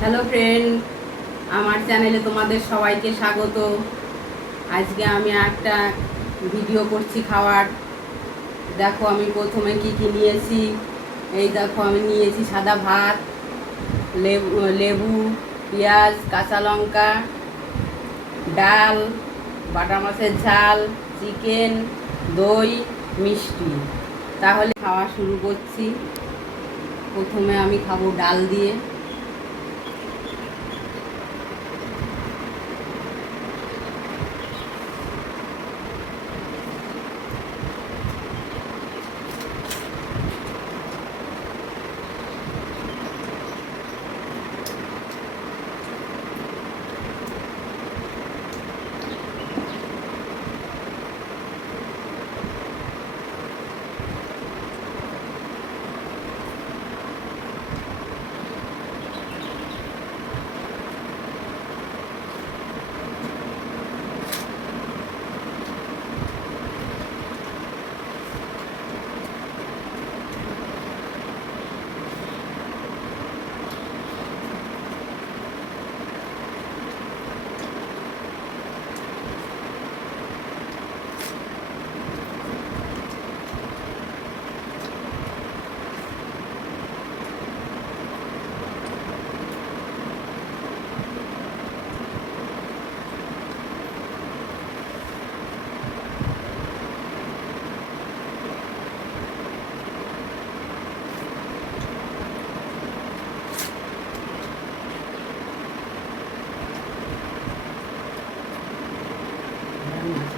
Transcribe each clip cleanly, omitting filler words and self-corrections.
Hello friend, আমার চ্যানেলে তোমাদের সবাইকে স্বাগত। আজকে আমি একটা ভিডিও করছি খাওয়ার। দেখো আমি প্রথমে কি কি নিয়েছি। এই দেখো আমি নিয়েছি সাদা ভাত, লেবু লেবু, পেঁয়াজ, কাঁচা লঙ্কা, ডাল, বাটা মাছের ঝাল, চিকেন, দই, মিষ্টি। তাহলে খাওয়া শুরু করছি। প্রথমে আমি খাবো ডাল দিয়ে।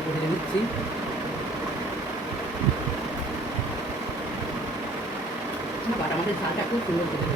করে দিচ্ছি। বাটা মাছের ঝালটা খুব সুন্দর করে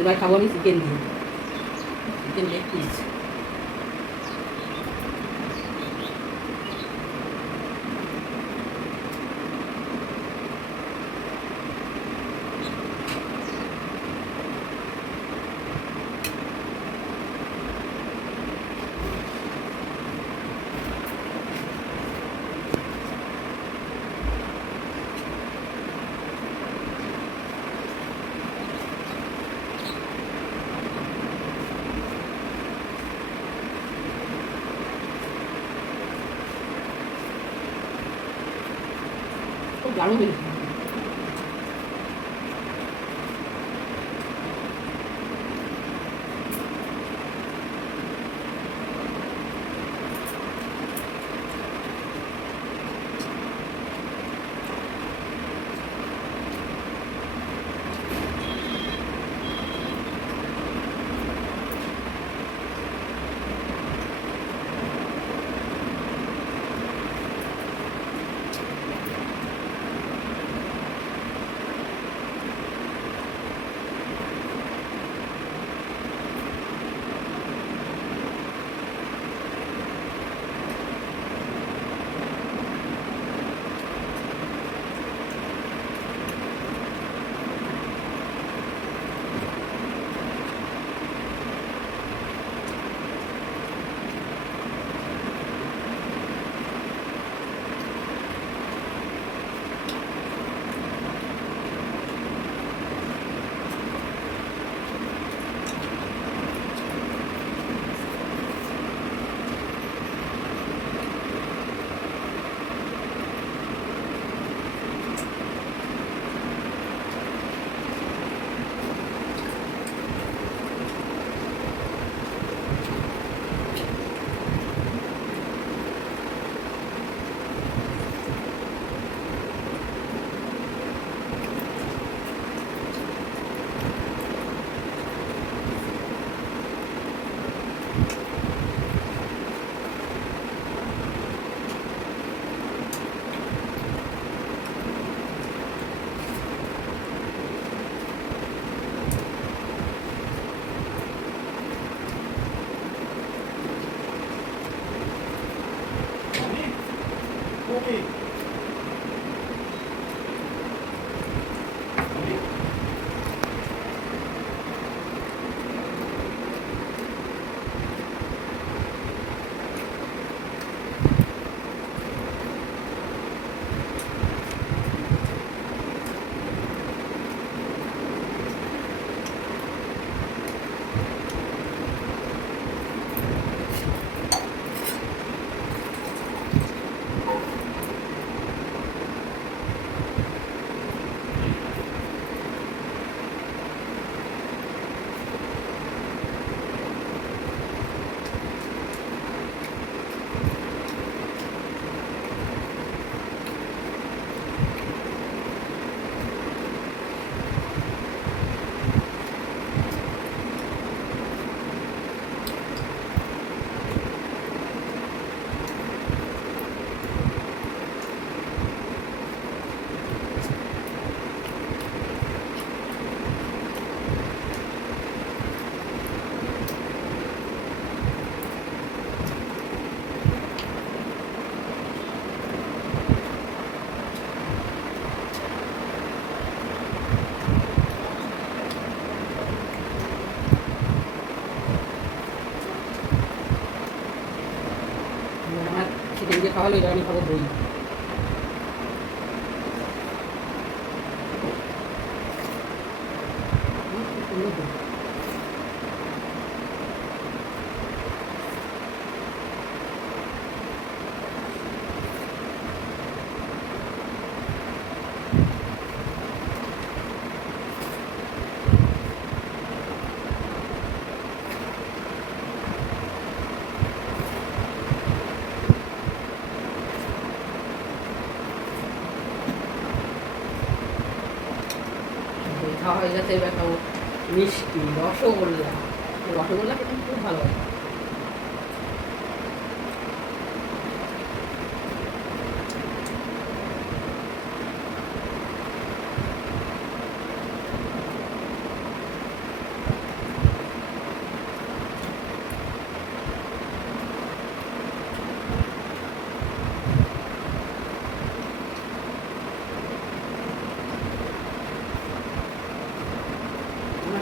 এবার খাবো আমি চিকেন দিয়ে, চিকেন লেগ পিস। দারুণ হয়েছে। চিকেন দিয়ে খাওয়ালো, এটা আমি খাবো দই। খাওয়া হয়ে গেছে, এবার খাবো মিষ্টি রসগোল্লা। রসগোল্লা খেতে খুব ভালো লাগে।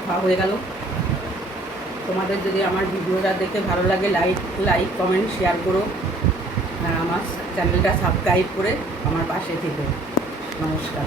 খাওয়া হয়ে গেল। তোমাদের যদি আমার ভিডিওটা দেখতে ভালো লাগে লাইক কমেন্ট শেয়ার করো, আর আমার চ্যানেলটা সাবস্ক্রাইব করে আমার পাশে থেকো। নমস্কার।